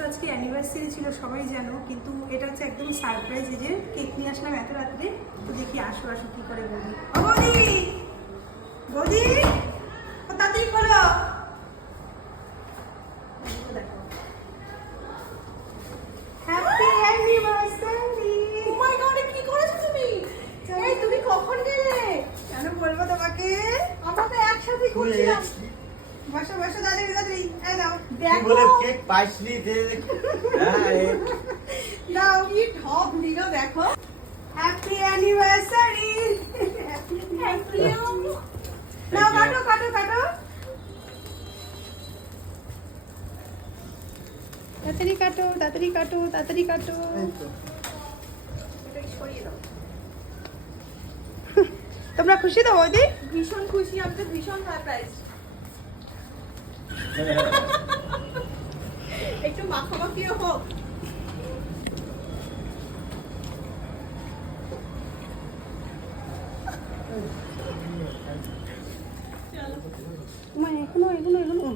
তো আজকে অ্যানিভার্সারি ছিল সবাই জানো, কিন্তু এটা হচ্ছে একদম সারপ্রাইজ। এই যে কেক নিয়ে আসলাম এত রাত্রে, তো দেখি আসো আসো কি করে বলি। ও বৌদি, বৌদি তাড়াতাড়ি খোলো। দেখো, হ্যাপি অ্যানিভার্সারি। ও মাই গড, কি করেছো তুমি? এই তুমি কখন গেলে? কেন বলবো তোমাকে, আমরা তো একসাথে ঘুরছিলাম। বসো বসো দাঁড়িয়ে দাঁড়িয়ে, এই দাও দেখো বলে কেক পাইছলি দে। হ্যাঁ দাও, কি ঠপ দিল দেখো। Happy anniversary. Thank you. নাও কাটো কাটো কাটো, তাড়াতাড়ি কাটো তাড়াতাড়ি কাটো তাড়াতাড়ি কাটো। এটা সরিয়ে দাও। তোমরা খুশি তো বৌদি? ভীষণ খুশি, আমি তো ভীষণ সারপ্রাইজ। একটু মাখামাখিও হোক। তোমার এখনো এখনো এখনো